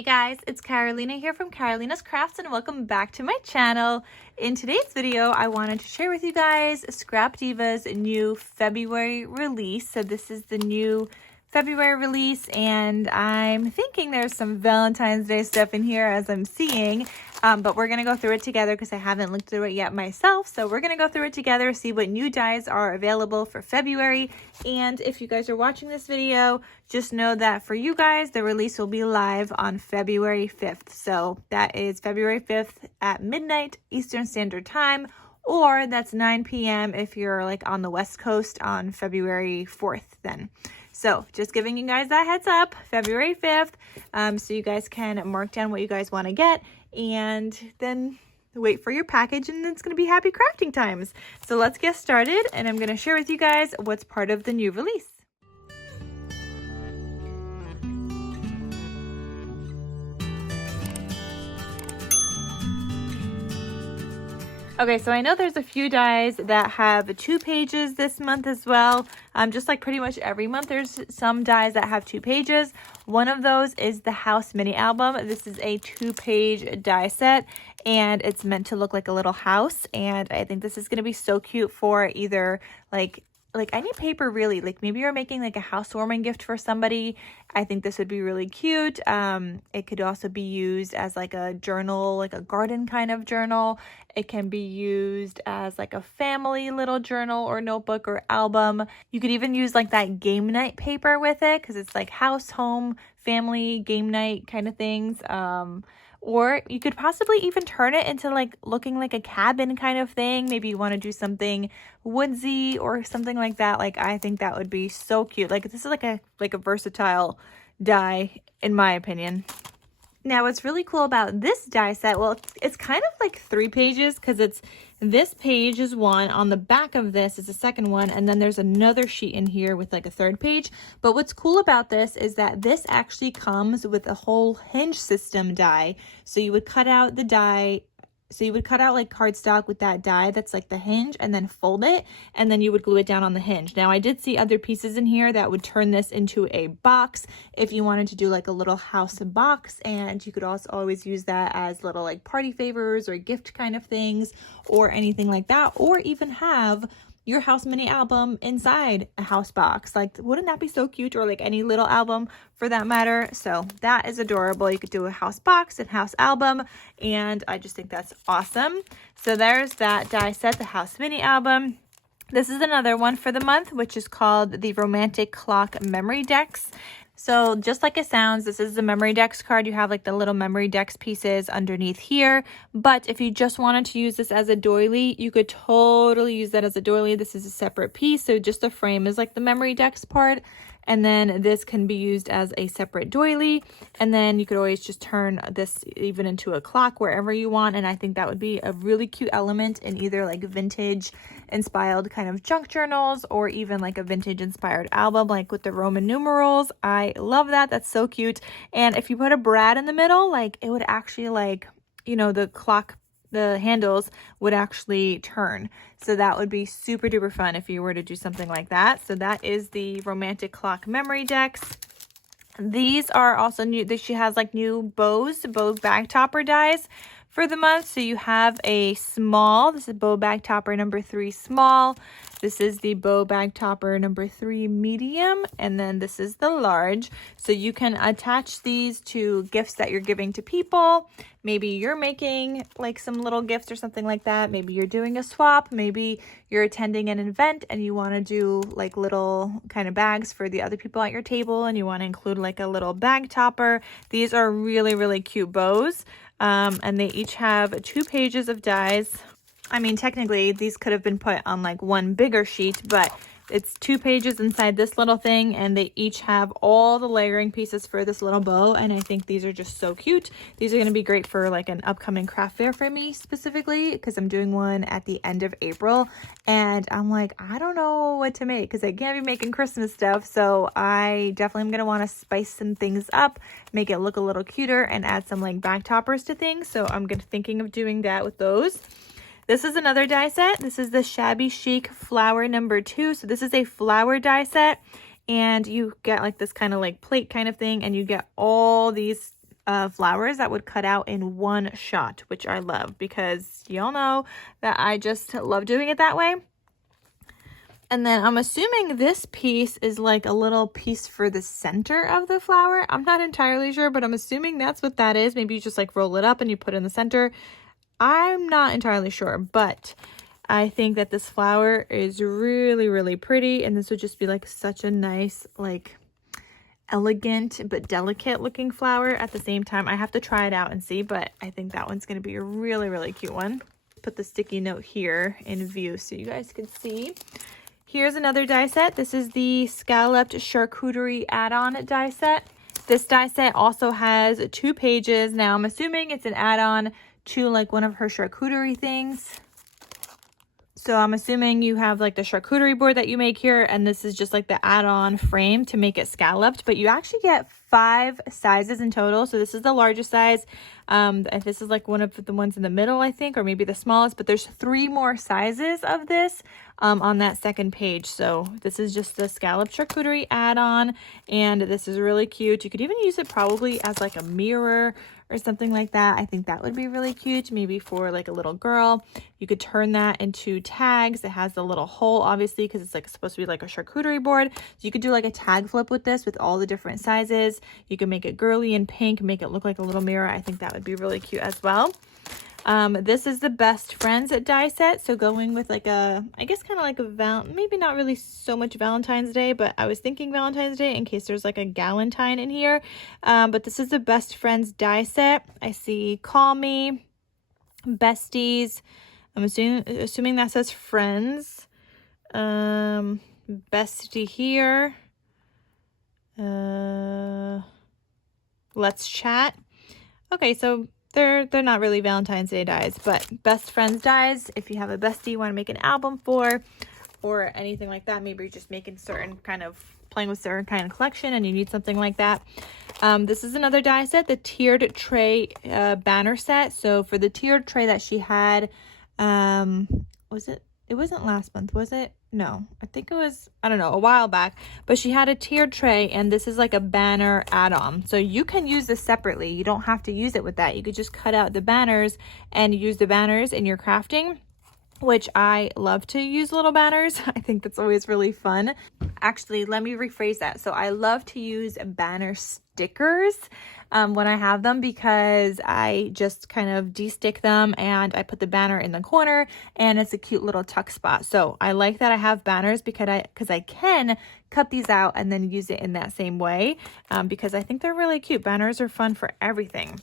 Hey guys, it's Carolina here from KarolinasKrafts and welcome back to my channel. In today's video, I wanted to share with you guys Scrap Diva's new February release. So this is the new February release and I'm thinking there's some Valentine's Day stuff in here as I'm seeing, but we're going to go through it together because I haven't looked through it yet myself. So we're going to go through it together, see what new dyes are available for February. And if you guys are watching this video, just know that for you guys, the release will be live on February 5th. So that is February 5th at midnight Eastern Standard Time, or that's 9 p.m. if you're like on the West Coast on February 4th then. So just giving you guys that heads up, February 5th, so you guys can mark down what you guys want to get and then wait for your package, and it's going to be happy crafting times. So let's get started, and I'm going to share with you guys what's part of the new release. Okay, so I know there's a few dyes that have 2 pages this month as well. Just like pretty much every month, there's some dyes that have 2 pages. One of those is the House Mini Album. This is a 2-page die set, and it's meant to look like a little house. And I think this is going to be so cute for either like any paper, really. Like maybe you're making like a housewarming gift for somebody. I think this would be really cute. It could also be used as like a journal, like a garden kind of journal. It can be used as like a family little journal or notebook or album. You could even use like that game night paper with it because it's like house, home, family, game night kind of things. Or you could possibly even turn it into like looking like a cabin kind of thing. Maybe you want to do something woodsy or something like that. Like I think that would be so cute. Like this is like a versatile die in my opinion. Now what's really cool about this die set, well, it's kind of like 3 pages because it's this page is one, on the back of this is the second one, and then there's another sheet in here with like a 3rd page. But what's cool about this is that this actually comes with a whole hinge system die. So you would cut out the die. So you would cut out like cardstock with that die that's like the hinge and then fold it, and then you would glue it down on the hinge. Now I did see other pieces in here that would turn this into a box if you wanted to do like a little house box, and you could also always use that as little like party favors or gift kind of things or anything like that, or even have your House Mini Album inside a house box. Like, wouldn't that be so cute? Or like any little album for that matter. So that is adorable. You could do a house box and house album, and I just think that's awesome. So there's that die set, the House Mini Album. This is another one for the month, which is called the Romantic Clock Memory Decks. So just like it sounds, this is the memory decks card. You have like the little memory decks pieces underneath here. But if you just wanted to use this as a doily, you could totally use that as a doily. This is a separate piece. So just the frame is like the memory decks part. And then this can be used as a separate doily. And then you could always just turn this even into a clock wherever you want. And I think that would be a really cute element in either like vintage inspired kind of junk journals or even like a vintage inspired album like with the Roman numerals. I love that. That's so cute. And if you put a brad in the middle, like it would actually like, you know, the clock, the handles would actually turn. So that would be super duper fun if you were to do something like that. So that is the Romantic Clock Memory Decks. These are also new. She has like new bow bag topper dies for the month. So you have a small, this is bow bag topper number 3 small. This is the bow bag topper number 3 medium, and then this is the large. So you can attach these to gifts that you're giving to people. Maybe you're making like some little gifts or something like that. Maybe you're doing a swap. Maybe you're attending an event and you want to do like little kind of bags for the other people at your table, and you want to include like a little bag topper. These are really, really cute bows. And they each have 2 pages of dies. I mean, technically, these could have been put on like one bigger sheet, but it's 2 pages inside this little thing, and they each have all the layering pieces for this little bow, and I think these are just so cute. These are going to be great for like an upcoming craft fair for me specifically, because I'm doing one at the end of April, and I'm like, I don't know what to make because I can't be making Christmas stuff, so I definitely am going to want to spice some things up, make it look a little cuter, and add some like back toppers to things. So I'm thinking of doing that with those. This is another die set. This is the Shabby Chic Flower number 2. So this is a flower die set, and you get like this kind of like plate kind of thing, and you get all these flowers that would cut out in one shot, which I love because y'all know that I just love doing it that way. And then I'm assuming this piece is like a little piece for the center of the flower. I'm not entirely sure, but I'm assuming that's what that is. Maybe you just like roll it up and you put it in the center. I'm not entirely sure, but I think that this flower is really, really pretty. And this would just be like such a nice, like elegant but delicate looking flower at the same time. I have to try it out and see, but I think that one's going to be a really, really cute one. Put the sticky note here in view so you guys can see. Here's another die set. This is the Scalloped Charcuterie add-on die set. This die set also has 2 pages. Now, I'm assuming it's an add-on to like one of her charcuterie things. So I'm assuming you have like the charcuterie board that you make here, and this is just like the add-on frame to make it scalloped. But you actually get 5 sizes in total. So this is the largest size. If this is like one of the ones in the middle, I think, or maybe the smallest, but there's 3 more sizes of this on that second page. So this is just the scalloped charcuterie add-on, and this is really cute. You could even use it probably as like a mirror or something like that. I think that would be really cute, maybe for like a little girl. You could turn that into tags. It has a little hole, obviously, because it's like supposed to be like a charcuterie board. So you could do like a tag flip with this with all the different sizes. You can make it girly and pink, make it look like a little mirror. I think that would be really cute as well. This is the Best Friends die set. So going with like a, I guess kind of like a maybe not really so much Valentine's Day, but I was thinking Valentine's Day in case there's like a Galentine in here. But this is the Best Friends die set. I see Call Me, Besties. I'm assuming that says friends. Bestie here. Let's Chat. Okay, so they're not really Valentine's Day dies, but Best Friends dies. If you have a bestie you want to make an album for or anything like that, maybe you're just making certain kind of playing with certain kind of collection and you need something like that. This is another die set, the tiered tray banner set. So for the tiered tray that she had, it wasn't last month, was it? No, I think it was, I don't know, a while back, but she had a tiered tray, and this is like a banner add-on. So you can use this separately. You don't have to use it with that. You could just cut out the banners and use the banners in your crafting, which I love to use little banners. I think that's always really fun. Actually, let me rephrase that. So I love to use banner stickers when I have them, because I just kind of de-stick them and I put the banner in the corner and it's a cute little tuck spot. So I like that I have banners because I can cut these out and then use it in that same way, because I think they're really cute. Banners are fun for everything.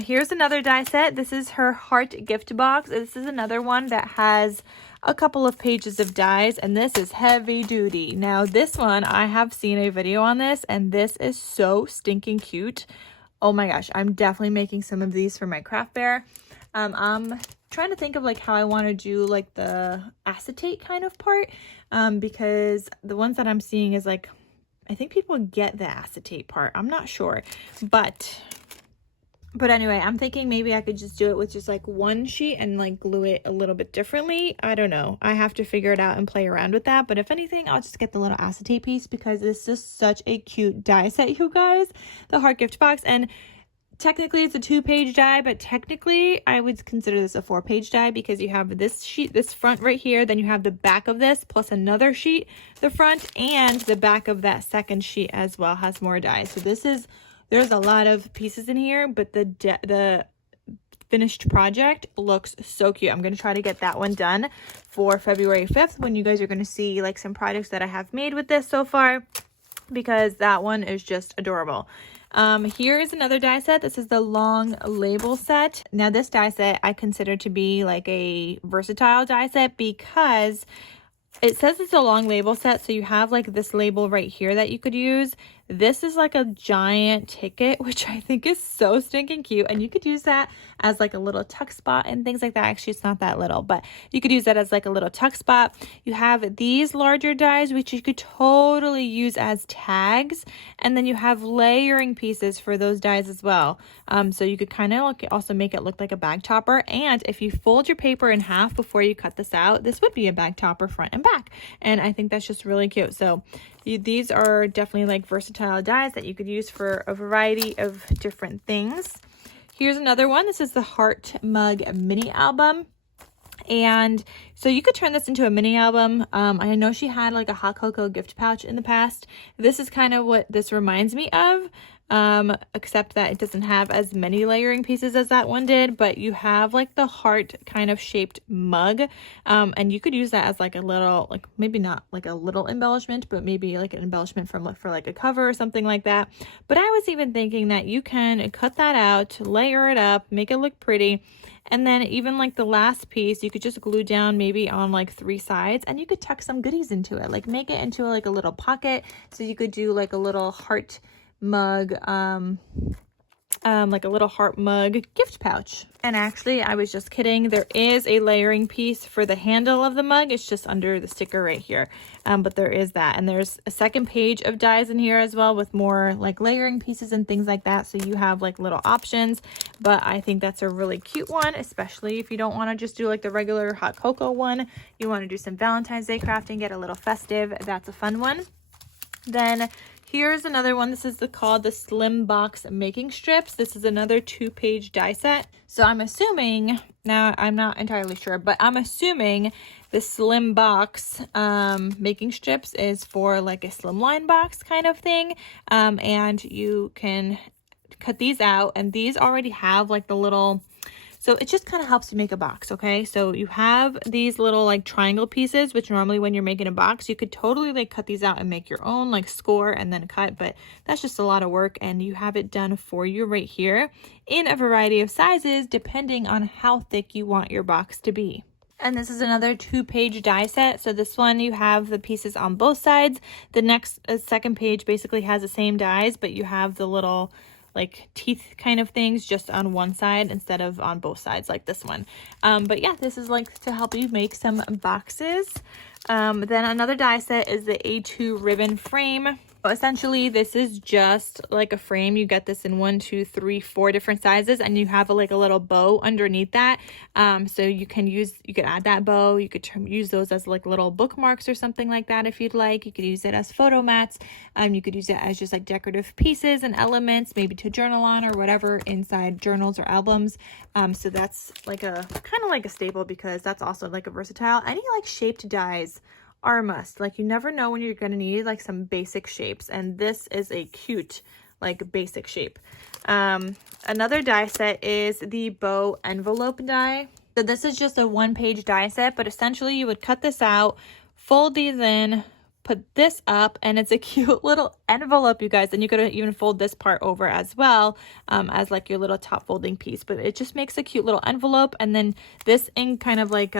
Here's another die set. This is her heart gift box. This is another one that has a couple of pages of dies, and this is heavy duty. Now this one, I have seen a video on this, and this is so stinking cute. Oh my gosh, I'm definitely making some of these for my craft bear. I'm trying to think of like how I want to do like the acetate kind of part, because the ones that I'm seeing is like, I think people get the acetate part. I'm not sure, but anyway, I'm thinking maybe I could just do it with just like one sheet and like glue it a little bit differently. I don't know. I have to figure it out and play around with that. But if anything, I'll just get the little acetate piece because it's just such a cute die set, you guys. The heart gift box. And technically it's a 2-page die, but technically I would consider this a 4-page die because you have this sheet, this front right here. Then you have the back of this plus another sheet, the front, and the back of that second sheet as well has more dies. So there's a lot of pieces in here, but the finished project looks so cute. I'm going to try to get that one done for February 5th when you guys are going to see like some projects that I have made with this so far, because that one is just adorable. Here is another die set. This is the long label set. Now this die set I consider to be like a versatile die set because it says it's a long label set. So you have like this label right here that you could use. This is like a giant ticket, which I think is so stinking cute. And you could use that as like a little tuck spot and things like that. Actually, it's not that little, but you could use that as like a little tuck spot. You have these larger dies, which you could totally use as tags. And then you have layering pieces for those dies as well. So you could kind of also make it look like a bag topper. And if you fold your paper in half before you cut this out, this would be a bag topper front and back. And I think that's just really cute. So These are definitely like versatile dies that you could use for a variety of different things. Here's another one. This is the Heart Mug Mini Album. And so you could turn this into a mini album. I know she had like a hot cocoa gift pouch in the past. This is kind of what this reminds me of, except that it doesn't have as many layering pieces as that one did, but you have like the heart kind of shaped mug, and you could use that as like a little, like maybe not like a little embellishment, but maybe like an embellishment for like a cover or something like that. But I was even thinking that you can cut that out, layer it up, make it look pretty. And then even like the last piece, you could just glue down maybe on like 3 sides, and you could tuck some goodies into it, like make it into like a little pocket. So you could do like a little heart mug, like a little heart mug gift pouch. And actually, I was just kidding. There is a layering piece for the handle of the mug. It's just under the sticker right here. But there is that. And there's a second page of dies in here as well with more like layering pieces and things like that. So you have like little options. But I think that's a really cute one, especially if you don't want to just do like the regular hot cocoa one. You want to do some Valentine's Day crafting, get a little festive. That's a fun one. Then here's another one. This is called the Slim Box Making Strips. This is another 2-page die set. So I'm assuming, now I'm not entirely sure, but I'm assuming the Slim Box Making Strips is for like a slimline box kind of thing. And you can cut these out, and these already have like the little, so it just kind of helps you make a box, okay? So you have these little like triangle pieces, which normally when you're making a box, you could totally like cut these out and make your own, like score and then cut, but that's just a lot of work, and you have it done for you right here in a variety of sizes depending on how thick you want your box to be. And this is another 2-page die set. So this one, you have the pieces on both sides. The next second page basically has the same dies, but you have the little like teeth kind of things just on one side instead of on both sides like this one. But yeah, this is like to help you make some boxes. Then another die set is the A2 ribbon frame. Essentially, this is just like a frame. You get this in 1, 2, 3, 4 different sizes, and you have like a little bow underneath that. So you could add that bow. You could use those as like little bookmarks or something like that if you'd like. You could use it as photo mats. You could use it as just like decorative pieces and elements, maybe to journal on or whatever inside journals or albums. So that's like a kind of like a staple, because that's also like a versatile. Any like shaped dies are a must. Like you never know when you're going to need like some basic shapes, and this is a cute like basic shape. Another die set is the bow envelope die. So this is just a 1-page die set, but essentially you would cut this out, fold these in, put this up, and it's a cute little envelope, you guys. And you could even fold this part over as well, as like your little top folding piece, but it just makes a cute little envelope. And then this in kind of like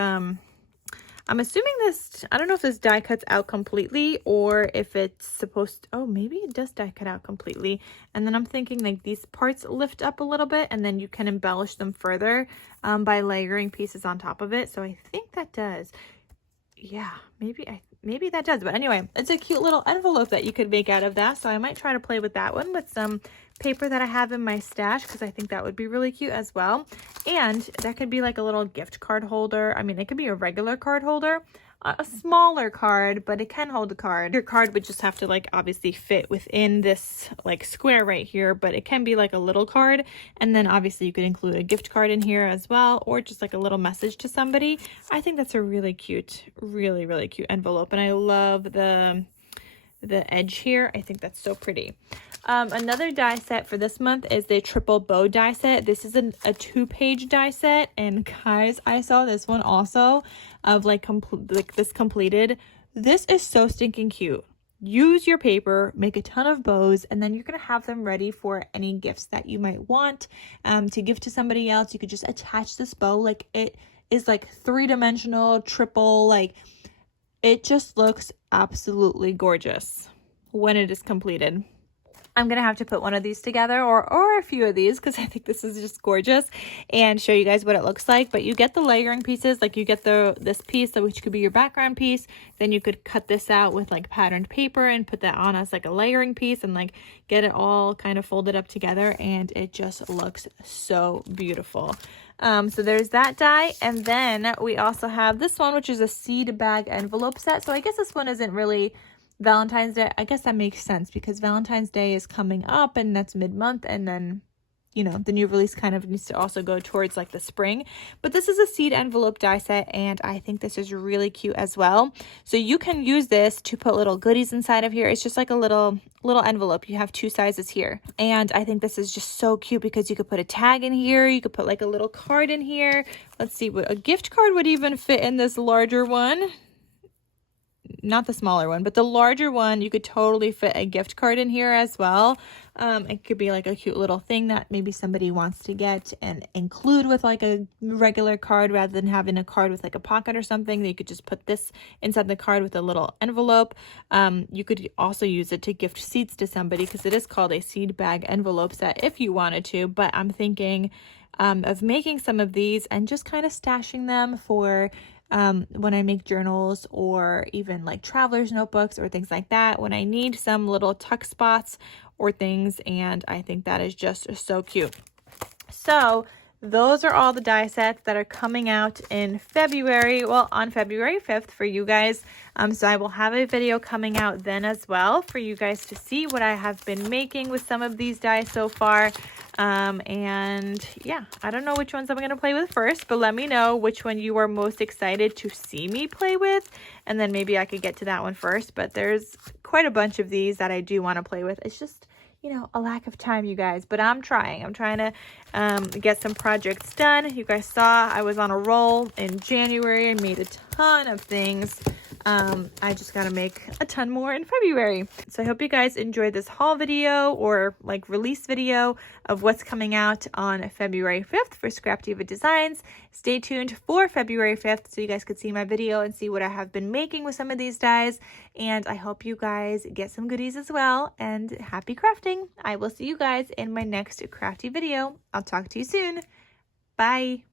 I'm assuming this, I don't know if this die cuts out completely or if it's supposed to, oh, maybe it does die cut out completely. And then I'm thinking like these parts lift up a little bit, and then you can embellish them further by layering pieces on top of it. So I think that does. Yeah, maybe that does. But anyway, it's a cute little envelope that you could make out of that. So I might try to play with that one with some paper that I have in my stash, because I think that would be really cute as well. And that could be like a little gift card holder. I mean, it could be a regular card holder, a smaller card, but it can hold a card. Your card would just have to like obviously fit within this like square right here, but it can be like a little card. And then obviously you could include a gift card in here as well, or just like a little message to somebody. I think that's a really cute, really cute envelope. And I love the edge here. I think that's so pretty. Another die set for this month is the triple bow die set. This is a 2-page die set, and guys, I saw this one also of like this completed. This is so stinking cute. Use your paper, make a ton of bows, and then you're gonna have them ready for any gifts that you might want to give to somebody else. You could just attach this bow. Like, it is like 3-dimensional, triple, like it just looks absolutely gorgeous when it is completed. I'm going to have to put one of these together or a few of these, because I think this is just gorgeous, and show you guys what it looks like. But you get the layering pieces, like you get this piece, which could be your background piece. Then you could cut this out with like patterned paper and put that on as like a layering piece, and like get it all kind of folded up together, and it just looks so beautiful. So there's that die. And then we also have this one, which is a seed bag envelope set. So I guess this one isn't really Valentine's Day, I guess that makes sense because Valentine's Day is coming up and that's mid-month, and then, you know, the new release kind of needs to also go towards like the spring. But this is a seed envelope die set, and I think this is really cute as well. So you can use this to put little goodies inside of here. It's just like a little envelope. You have two sizes here, and I think this is just so cute because you could put a tag in here. You could put like a little card in here. Let's see, what a gift card would even fit in this larger one. Not the smaller one, but the larger one, you could totally fit a gift card in here as well. It could be like a cute little thing that maybe somebody wants to get and include with like a regular card rather than having a card with like a pocket or something. You could just put this inside the card with a little envelope. You could also use it to gift seeds to somebody because it is called a seed bag envelope set if you wanted to, but I'm thinking of making some of these and just kind of stashing them for when I make journals or even like traveler's notebooks or things like that, when I need some little tuck spots or things, and I think that is just so cute. So those are all the die sets that are coming out in February, well, on February 5th for you guys. So I will have a video coming out then as well for you guys to see what I have been making with some of these dies so far. And yeah, I don't know which ones I'm going to play with first, but let me know which one you are most excited to see me play with, and then maybe I could get to that one first. But there's quite a bunch of these that I do want to play with. It's just, you know, a lack of time, you guys, but I'm trying to get some projects done. You guys saw I was on a roll in January. I made a ton of things. I just got to make a ton more in February. So I hope you guys enjoyed this haul video or like release video of what's coming out on February 5th for Scrap Diva Designs. Stay tuned for February 5th so you guys could see my video and see what I have been making with some of these dies. And I hope you guys get some goodies as well, and happy crafting. I will see you guys in my next crafty video. I'll talk to you soon. Bye.